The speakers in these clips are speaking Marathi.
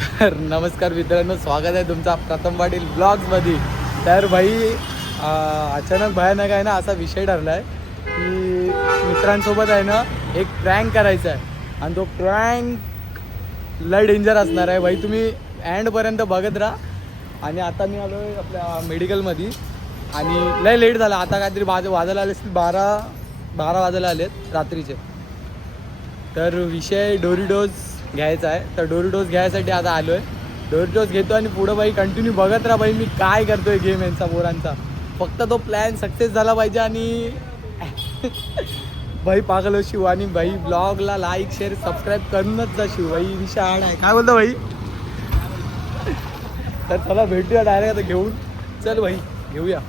तर नमस्कार मित्रांनो, स्वागत आहे तुमचा प्रथम पाटील ब्लॉग्समध्ये. तर भाई अचानक भयानक आहे ना असा विषय ठरला आहे की मित्रांसोबत आहे ना एक प्रँक करायचा आहे. आणि तो प्रँक लय डेंजर असणार आहे भाई. तुम्ही एंडपर्यंत बघत राहा. आणि आता मी आलो आहे आपल्या मेडिकलमध्ये आणि लय लेट झाला. आता काहीतरी वाजायला आले असतील 12 वाजायला आलेत रात्रीचे. तर विषय डोरीडोज घ्यायचा आहे. तर डोरीडोज घ्यायसाठी आता आलो आहे. डोरीडोज घेतो आणि पुढं बाई कंटिन्यू बघत राहा बाई मी काय करतोय गेम यांचा पोरांचा. फक्त तो प्लॅन सक्सेस झाला पाहिजे. आणि भाई पागल शिव. आणि भाई ब्लॉगला लाईक शेअर सबस्क्राईब करूनच जा शिव. भाई विषय हार्ड आहे. काय बोलतो भाई? तर चला भेटूया डायरेक्ट आता घेऊन. चल भाई घेऊया.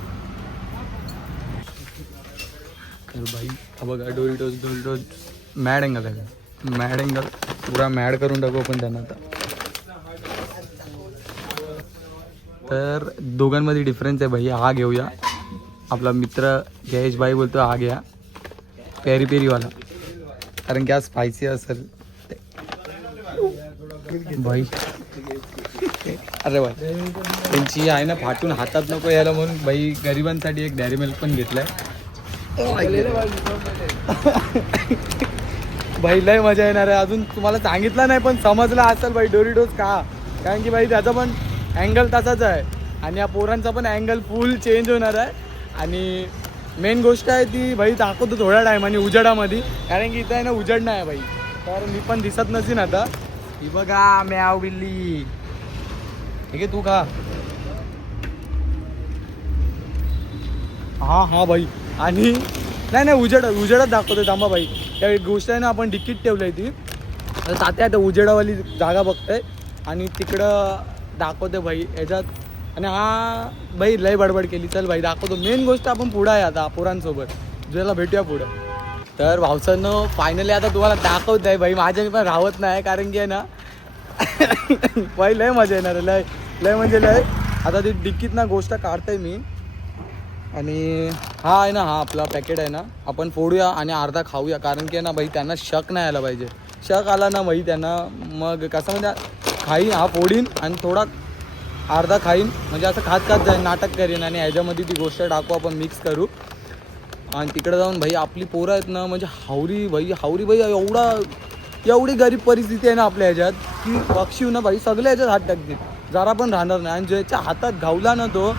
तर भाई बघा डोरीडोज मॅड अँगल आहे. मॅड अँगल पुरा मॅड करून टाकू आपण त्यांना आता. तर दोघांमध्ये डिफरन्स आहे भाई. हा घेऊया. आपला मित्र जयेश भाई बोलतो हा घ्या पेरी पेरीवाला, कारण की हा स्पायसी असेल भाई. अरे भाई त्यांची आहे ना फाटून हातात नको यायला म्हणून भाई गरिबांसाठी एक डेअरी मिल्क पण घेतलाय. भाई लय मजा येणार आहे. अजून तुम्हाला सांगितलं नाही पण समजलं असेल भाई डोरीडोज का. कारण की भाई त्याचा पण अँगल तसाच आहे आणि या पोरांचा पण अँगल फुल चेंज होणार आहे. आणि मेन गोष्ट आहे ती भाई दाखवतो थोड्या टायमाने उजेडामध्ये, कारण की इथं आहे ना उजेड नाही आहे भाई. तर मी पण दिसत नसेन आता. ही बघा म्याव बिल्ली. ठीक आहे तू खा. हा भाई. आणि नाही उजेडात दाखवतो थांबा भाई. त्या एक गोष्ट आहे ना आपण तिकीट ठेवलं आहे ती. आता तात्या आता उजेडावाली जागा बघतोय आणि तिकडं दाखवते भाई याच्यात. आणि हा भाई लय बडबड केली. चल भाई दाखवतो. मेन गोष्ट आपण पुढं आहे आता पोरांसोबत. ज्याला भेटूया पुढं. तर भाऊसांनो फायनली आता तुम्हाला दाखवत आहे भाई. माझ्या पण राहत नाही कारण की आहे ना भाई लय मजा येणार आहे. लय म्हणजे लय. आता ती डिक्कीत ना गोष्ट काढतोय मी. आणि हा आहे ना हा आपला पॅकेट आहे ना आपण फोडूया आणि अर्धा खाऊया. कारण की ना भाई त्यांना शक नाही आला पाहिजे. शक आला ना भाई त्यांना मग कसं म्हणजे खाईन हा फोडीन आणि थोडा अर्धा खाईन म्हणजे असं खात जाईल नाटक करीन. आणि ह्याच्यामध्ये ती गोष्ट टाकू आपण मिक्स करू. आणि तिकडे जाऊन भाई आपली पोरं आहेत ना म्हणजे हावरी भाई एवढी गरीब परिस्थिती आहे ना आपल्या ह्याच्यात की पक्षी ना भाई सगळे ह्याच्यात हात टाकतील. जरा पण राहणार नाही. आणि ज्याच्या हातात घावला ना तो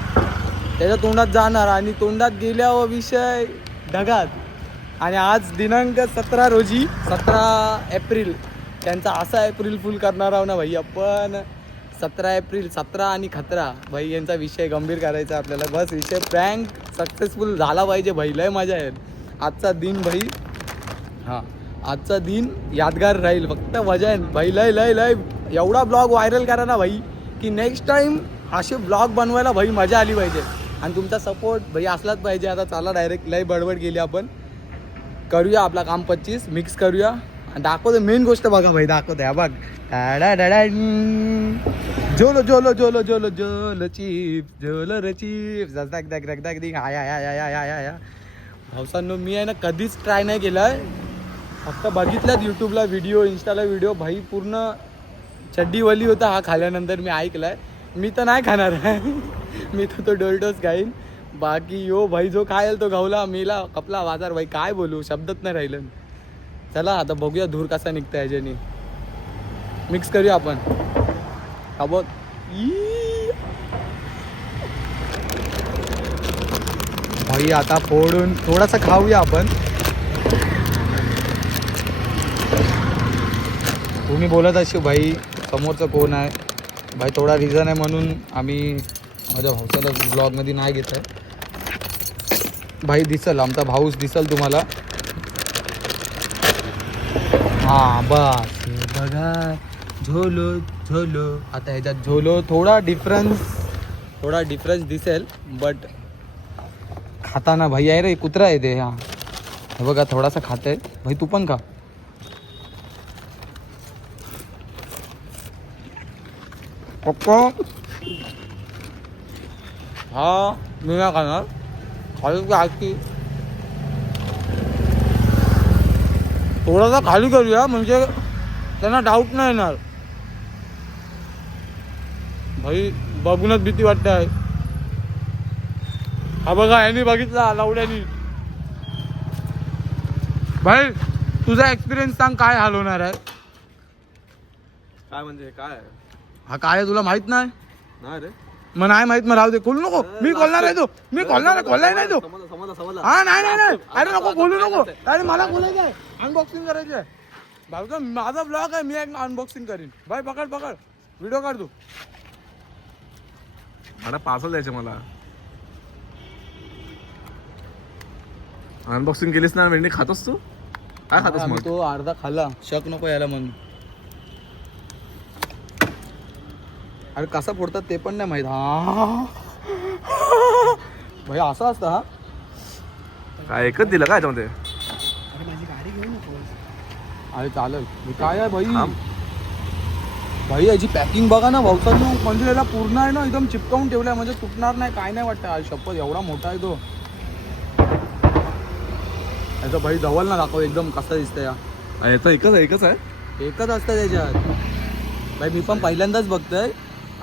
त्याच्या तोंडात जाणार आणि तोंडात गेल्यावर विषय ढगात. आणि आज दिनांक 17 एप्रिल त्यांचा असा एप्रिल फुल करणार आहोत ना भाई आपण. 17 एप्रिल 17 आणि खतरा भाई यांचा विषय गंभीर करायचा आपल्याला. बस विषय प्रँक सक्सेसफुल झाला पाहिजे भाई. लय मजा येईल आजचा दिन भाई. हां आजचा दिन यादगार राहील. फक्त मजा आहे भाई. लय एवढा ब्लॉग व्हायरल करा ना भाई की नेक्स्ट टाईम असे ब्लॉग बनवायला भाई मजा आली पाहिजे. आणि तुमचा सपोर्ट भाई असलाच पाहिजे. आता चला डायरेक्ट लय बडबड गेली आपण करूया आपला काम 25 मिक्स करूया. आणि दाखवतो मेन गोष्ट बघा भाई दाखवतो. ह्या बघ जोलो जोलो जोलो जोलो जोलो चिप्स जोलो रे चिप्स या भाऊसांनो मी आहे ना कधीच ट्राय नाही केला आहे. फक्त बघितल्यात यूट्यूबला व्हिडिओ इंस्टाला व्हिडिओ भाई पूर्ण चड्डीवली होता हा खाल्यानंतर मी ऐकलाय. मी तर नाही खाणार आहे. मी तर तो डोरीडोज खाईन. बाकी यो भाई जो खायला तो घावला मेला कपला बाजार भाई. काय बोलू शब्दच नाही राहिलं. चला आता बघूया धूर कसा निघता ह्याच्याने. मिक्स करूया आपण. हा बघ भाई आता फोडून थोडासा खाऊया आपण. तुम्ही बोलत अशी भाई समोरचं कोण आहे भाई. थोडा रिझन आहे म्हणून आम्ही माझ्या भाऊच्याला ब्लॉगमध्ये नाही घेत आहे भाई. दिसल आमचा भाऊच दिसल तुम्हाला. हां बस बघा झोलो झोलो. आता ह्याच्यात झोलो थोडा डिफरन्स दिसेल बट खाताना भाई आहे रे कुत्रा आहे ते. हां हे बघा थोडासा खात आहे भाई. तू पण खा. पप्पा हा मी नाही खाणार. खाली थोडासा खाली करूया म्हणजे त्यांना डाऊट नाही येणार. भाई बघूनच भीती वाटते आहे. हा बघा यांनी बघितला लावड्यानी. भाई तुझा एक्सपिरियन्स सांग, काय हलवणार आहे? काय म्हणजे काय हा काय आहे तुला माहित नाही? नाही रे. मग नाही माहित, मग राहू दे. खोलू नको, मी खोलणार आहे. तू मी खोलणार आहे, खोललाय नाही तू. हा नाही नाही नाही, अरे नको खोलू नको. अरे मला खोलायचं आहे, अनबॉक्सिंग करायची आहे. भाऊ माझा ब्लॉग आहे, मी एक अनबॉक्सिंग करीन. भाई पकड पकड, व्हिडिओ काढ तू. मला पार्सल द्यायचे मला. अनबॉक्सिंग केलीस ना मेंढी, खातोस तू? काय खातोस मी मग? तो अर्धा खाल्ला, शक नको याला म्हणून. अरे कसा फोडतात ते पण नाही माहित. हा भाई असं असतं. हा काय एकच दिलं काय याच्यामध्ये? अरे चालेल. काय आहे भाई? भाई याची पॅकिंग बघा ना भाऊसांनो, म्हणजे याला पूर्ण आहे ना एकदम चिपकावून ठेवलाय, म्हणजे तुटणार नाही काय नाही वाटतं. आज शपथ एवढा मोठा आहे तो. याचा भाई जवळ ना दाखव एकदम कसा दिसतंय. याचा एकच आहे. एकच असतं त्याच्यात. भाई मी पण पहिल्यांदाच बघतोय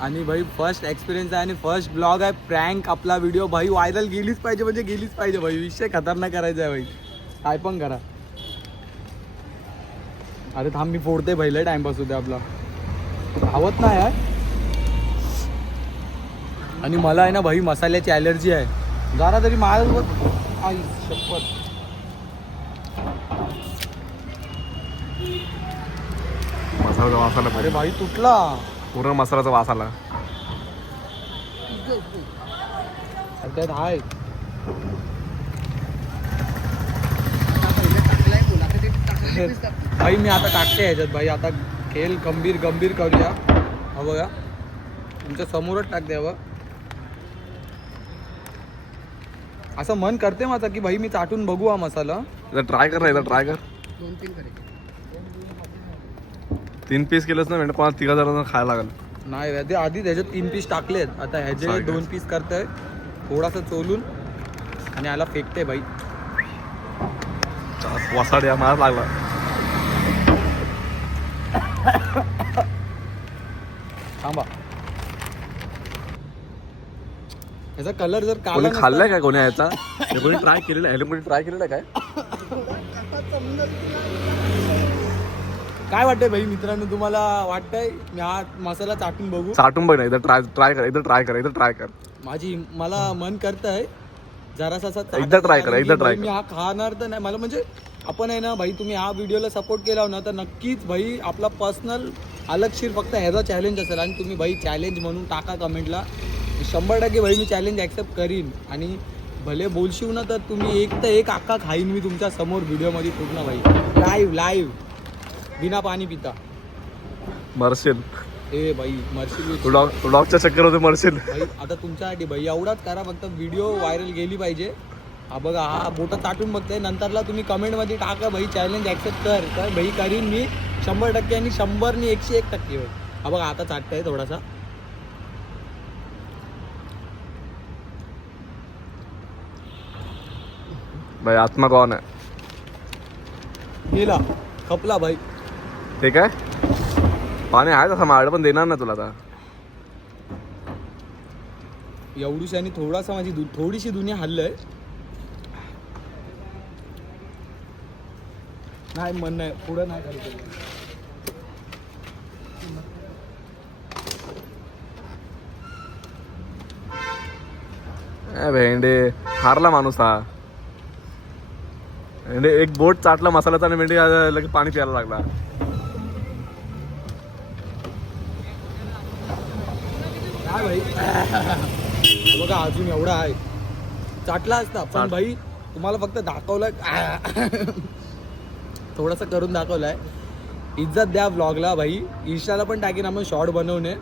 आणि भाई फर्स्ट एक्सपिरियन्स आहे आणि फर्स्ट ब्लॉग आहे. प्रँक आपला व्हिडिओ भाई व्हायरल गेलीच पाहिजे, म्हणजे गेलीच पाहिजे भाई. विषय खतरनाक करायचा आहे भाई, काय पण करा. अरे थांब मी फोडते भाई, लय टाइमपास होते आपला. धावत नाही आहे. आणि मला आहे ना भाई मसाल्याची ॲलर्जी आहे. जरा तरी माझ्यासोबत आई शपथ. मसाल्याचा वास आला. अरे भाई तुटला पूर्ण मसाल्याचा वास आला. अरे त्यात आहे. भाई मी आता टाकते ह्याच्यात भाई. आता खेळ गंभीर गंभीर करूया. हा बघा तुमच्या समोरच टाकते. बघ असं मन करते माझा की भाई मी चाटून बघू हा मसाला. ट्राय कर ना, एकदा ट्राय कर. 3 पीस केलंच ना म्हणजे 5-3 जणांना खायला लागेल. नाही ते आधी त्याच्यात 3 पीस टाकलेत, आता ह्याचे 2 पीस करताय. थोडासा चोलून आणि याला फेकते भाई. वासाड या मला लागला. थांबा, याचा कलर जर कोणी काला खाल्लाय काय? कोणी याचा कोणी ट्राय केलेलं आहे? कोणी ट्राय केलेलं आहे काय? काय वाटतंय भाई मित्रांनो, तुम्हाला वाटतंय मी हा मसाला चाटून बघू? चाटून बघ ना, एकदा ट्राय कर. मला मन करतंय जरासा एकदा ट्राय कर. मी हा खाणार तर नाही. मला म्हणजे आपण आहे ना भाई, तुम्ही हा व्हिडिओला सपोर्ट केला ना तर नक्कीच भाई आपला पर्सनल अलगशीर फक्त ह्याचा चॅलेंज असेल. आणि तुम्ही भाई चॅलेंज म्हणून टाका कमेंटला. 100% भाई मी चॅलेंज ॲक्सेप्ट करीन. आणि भले बोलशीव ना तर तुम्ही एक तर एक अख्खा खाईन मी तुमच्या समोर व्हिडिओमध्ये पूर्ण भाई. लाईव्ह बिना पाणी पिता मरशील. ए भाई मरशील. ब्लॉगच्या चक्करमध्ये मरशील भाई. आता तुमच्यासाठी भाई एवढाच करा फक्त, व्हिडिओ व्हायरल गेली पाहिजे. हा बघा हा बोटं चाटून बघताय. नंतरला तुम्ही कमेंटमध्ये टाका भाई चॅलेंज ॲक्सेप्ट कर. तर भाई करीन मी 100% आणि 100 नी 101% भाई. हा बघा आता चाटताय थोडासा. भाई आत्मा कौन आहे? गेला खपला भाई. ठीक आहे, पाणी आहे तसं माझ्याकडे पण देणार ना तुला आता. एवढीशी आणि थोडासा माझी थोडीशी दुनिया हल्लंय. नाही मन नाही, पुढं नाही करायचं. भेंडे हारला माणूस हा. भेंडे एक बोट चाटला मसाल्याचा आणि भेंडी लगेच पाणी प्यायला लागला. काय भाई बघा अजून एवढा आहे. चाटला असता पण भाई तुम्हाला फक्त दाखवलं, थोडासा करून दाखवलाय. इज्जत द्या व्लॉगला भाई. इंस्टाला पण टाकीन आपण शॉर्ट बनवणे.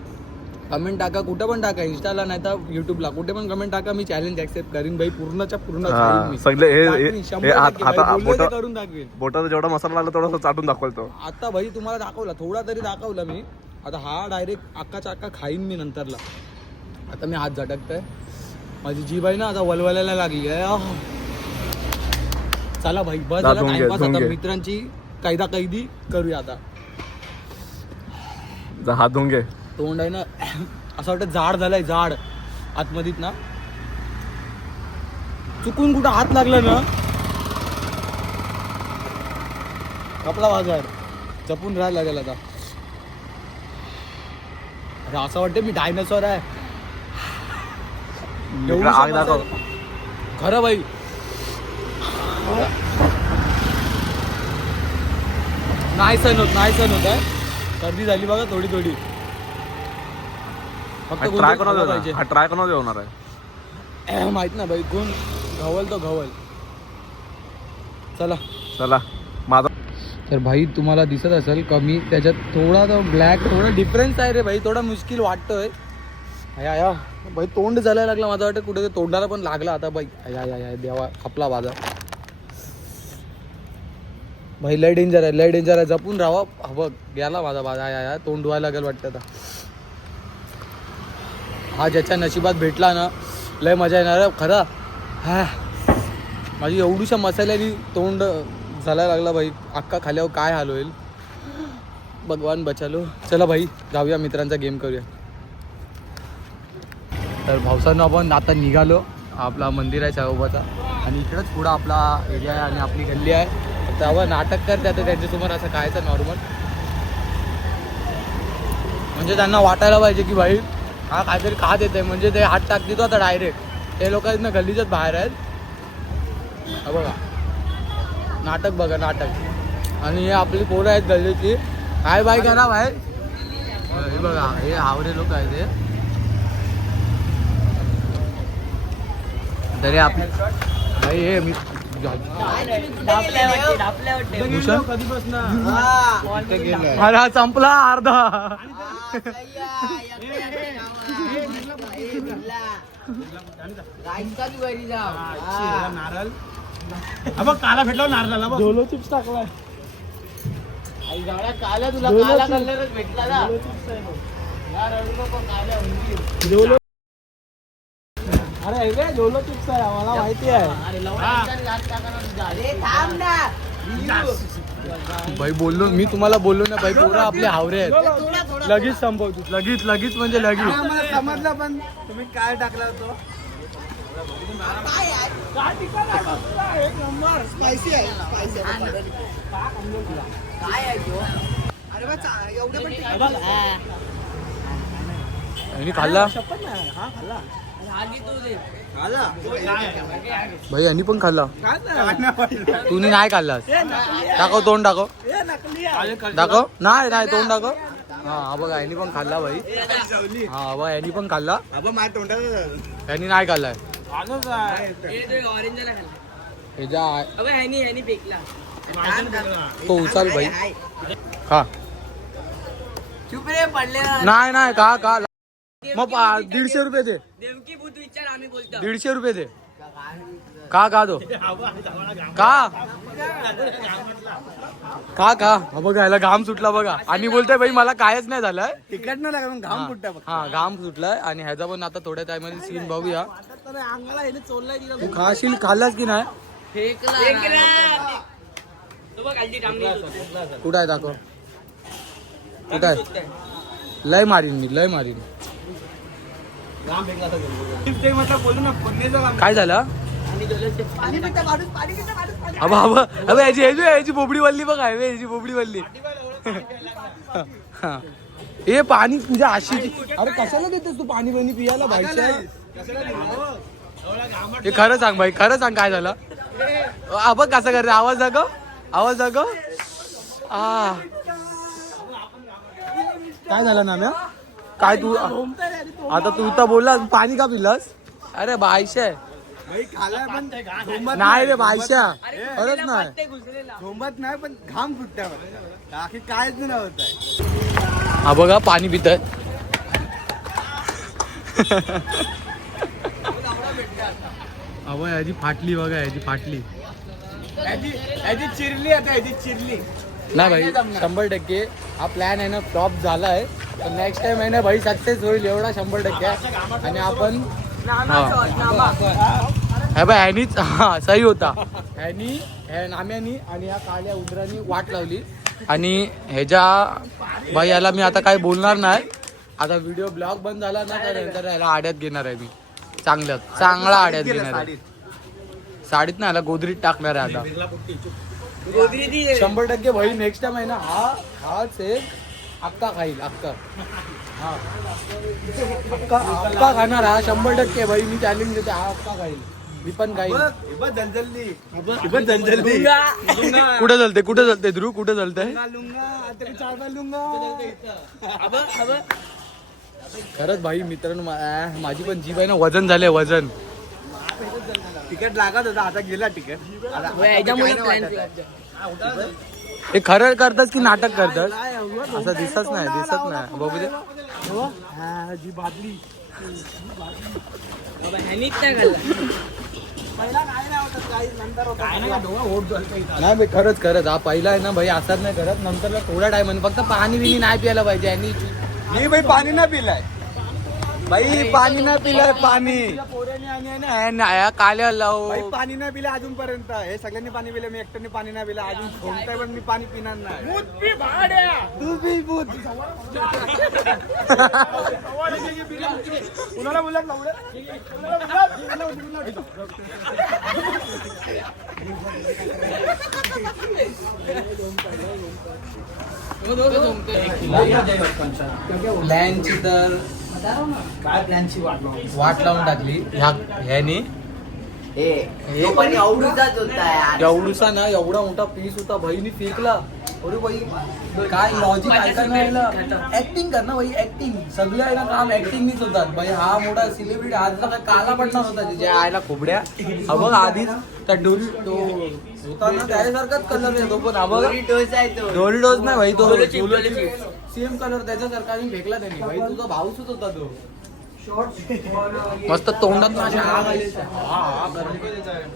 कमेंट टाका, कुठं पण टाका, इंस्टाला नाही तर युट्यूबला कुठे पण कमेंट टाका. मी चॅलेंज ऍक्सेप्ट करीन भाई. पूर्णच्या पूर्ण करून दाखवेन. बोटाचा जेवढा मसाला लागला तेवढा चाटून दाखवतो. आता भाई तुम्हाला दाखवला, थोडा तरी दाखवला मी. आता हा डायरेक्ट अक्काचा अक्का खाईन मी नंतरला. आता मी हात झटकतोय. माझी जीभ आहे ना आता वलवलायला लागली आहे. चला भाई बस झाला टाइमपास. आता मित्रांची कैदी करूया आता. हात धुवून घे. तोंड आहे ना असं वाटतं जाड झालंय जाड आतमधीत ना. चुकून कुठं हात लागला ना कपडा बाजार जपून राहायला लागेल आता. अरे असं वाटतं मी डायनासॉर आहे. इकडं आग दाखव. खरं बाई नाही सण होत आहे. सर्दी झाली बघा थोडी थोडी. फक्त ट्राय कोणतरी खाल्लं करून हा ट्राय करून होणार आहे. माहित ना भाई कोण घवल तो घवल. चला चला माझा. तर भाई तुम्हाला दिसत असेल कमी त्याच्यात थोडा तो ब्लॅक थोडा डिफरन्स आहे रे भाई. थोडा मुश्किल वाटतोय. या भाई तोंड चालायला लागला माझं वाटतं कुठे ते तोंडाला पण लागला आता भाई. या देवा खपला बाजार भाई. लय डेंजर आहे जपून राहा. बघ गेला माझा बाजार. या तोंड धुवायला लागेल वाटतं आता. हा ज्याच्या नशिबात भेटला ना लय मजा येणार आहे खरं. हा माझी एवढूशा मसाल्यानी तोंड झालायला लागला भाई. अख्खा खाल्यावर काय हाल होईल भगवान बचालो. चला भाई जाऊया मित्रांचा गेम करूया. तर भावसांना आपण आता निघालो. आपला मंदिर आहे साईबाबाचा आणि इकडंच पुढं आपला एरिया आहे आणि आपली गल्ली आहे. त्यावर नाटक करते आता त्यांच्यासमोर असं खायचं नॉर्मल. म्हणजे त्यांना वाटायला पाहिजे की भाई हा काहीतरी खात येते. म्हणजे ते हात टाक देतो आता डायरेक्ट. ते लोक आहेत ना गल्लीच्याच बाहेर आहेत. हा बघा नाटक बघा नाटक. आणि हे आपली पोरं आहेत गल्लीची. काय बाई करा बाहेर. हे बघा हे आवरे लोक आहेत ते. तरी आपली भाई हे मी अरे संपला अर्धा. काला भेटला नारळाला डोलो चिप्स टाकलाय. काला तुला काला कलरच भेटला ना. अरे डोलो चिप्स आहे मला माहिती आहे. भाई बोललो मी तुम्हाला बोललो ना भाई पोरं आपले हावरे आहेत. लगेच संपवतो लगेच म्हणजे लगेच. समजलं पण तुम्ही काय टाकला होतो. स्पायसी आहे. आणि खाल्ला भाई यांनी पण खाल्ला. तुम्ही नाही खाल्लास. दाखव तोंड दाखव नाही तोंड दाखव. हा बघा यांनी पण खाल्ला भाई. हा बघा यांनी पण खाल्ला. यांनी नाही खाल्लाय. तो उचल भाई खा. नाही का मग 150 रुपये दे. 150 रुपये दे. का दो का बघा याला घाम सुटला बघा. आणि बोलतोय भाई मला कायच नाही झालंय. तिकट नाही लागला घाम फुटता. हा घाम सुटलाय. आणि ह्याचा पण आता थोड्या टायमाने सीन बघूया. तू खाल्लास की नाही. कुठं आहे दाखव. कुठं आहे. लय मारीन काय झालं. याची बोबडी वल्ली बघ आहे याची बोबडी वल्ली. हे पाणी तुझ्या आशीची. अरे कशाला देतेस तू पाणी पियाला भाईच्या. हे खरं सांग भाई खरं सांग काय झालं. बघ कसं करते. आवाज दाखव काय झालं ना काय तू आता तू इथं बोलला पाणी का पिलास. अरे बायशा नाही रे बायशा खरंच नाही. झोंबत नाही पण घाम फुटता बाकी कायच नाही होत आहे. हा बघा पाणी पित आहे. याची फाटली बघा याची फाटली. चिरली आता याची चिरली नाही भाई 100% हा प्लॅन आहे ना फ्लॉप झाला आहे. तर नेक्स्ट टाइम आहे ना भाई सक्सेस होईल एवढा 100%. आणि आपण ह्यानीच सही होता. नाम्यानी आणि ह्या काळ्या उंदरांनी वाट लावली. आणि ह्याच्या भाई याला मी आता काय बोलणार नाही. आता व्हिडिओ ब्लॉग बंद झाला ना तर याला आड्यात घेणार आहे मी. चांगला आड्यात घेणार आहे. साडीत नाही याला गोदरीत टाकणार आहे आता. 100% भाई नेक्स्ट टाइम आहे ना हाच एक अक्का खाईल अक्का. हा अक्का खाणार हा 100% भाई. मी चॅलेंज देते हा अक्का खाईल. मी पण खाईल. कुठे जलते ध्रुव कुठे जलतंय. खरंच भाई मित्रांनो माझी पण जीभ आहे ना वजन झाले वजन. तिकीट लागत होता आता गेला तिकीट. हे खरं करतात की नाटक करतात असं दिसत नाही बघू दे. जी बादली नाही भाई खरंच हा पहिला आहे ना भाई असाच नाही करत. नंतर थोडा टाइम फक्त पाणी बिनी नाही प्यायला पाहिजे. आणि मी भाई पाणी नाही पिलाय भाई. पाणी नाही पिलाय पाणी. काल्या लाव भाई पाणी नाही पिलं अजूनपर्यंत. हे सगळ्यांनी पाणी पिलं मी एकट्याने पाणी नाही पिलं. अजून खोमताय पण मी पाणी पिणार नाही. दूध पी दूध. कुणाला बोलत प्लॅनची तर काय प्लॅनची वाट लावून टाकली ह्यानी. एवढूसा ना एवढा मोठा पीस होता बहिणी फेकला. अरे बाई काय लॉजिक ऐकायला ऍक्टिंग कर ना भाई. ऍक्टिंग सगळे आहे ना काम ऍक्टिंगनीच होतात भाई. हा मोठा सेलिब्रिटी आजचा काय काला पडणार होता त्याच्या आयला खोबड्या. हा बघ आधीच त्या डोरी तो होता ना त्याच्यासारखाच कलर येतो. पण हा बघ डोरीडोस नाही भाई तो सेम कलर त्याच्यासारखा आणि फेकला त्यांनी भाई. तुझा भाऊच होता तो. मस्त तोंडात माझ्या आग आली.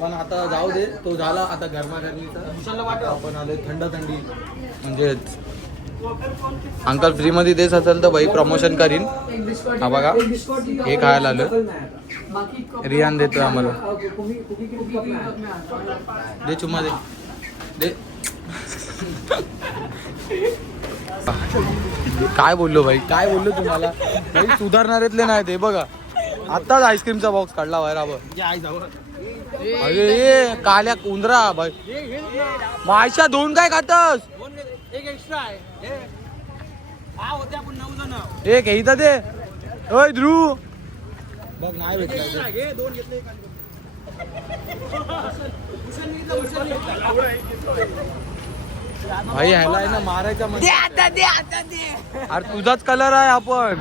पण आता जाऊ दे तो झाला आता गरमागरमीचा. आपण आलोय थंडी म्हणजे अंकल फ्री मध्ये देत असेल तर भाई प्रमोशन करीन. हा बघा हे खायला आलो. रियान देतोय आम्हाला. दे चुम्मा दे. काय बोललो तुम्हाला भाई. सुधारणाऱ्यातले नाही ते बघा. आताच आईस्क्रीमचा बॉक्स काढला बाहेर. अरे काल्या उंदरा भाई. मायशा 2 काय खातस. एक एक्स्ट्रा आहे. एक हे इथं दे. ओय ध्रुव बघ नाही भेटला. भाई ह्याला आहे ना मारायचा म्हणजे. अरे तुझाच कलर आहे आपण.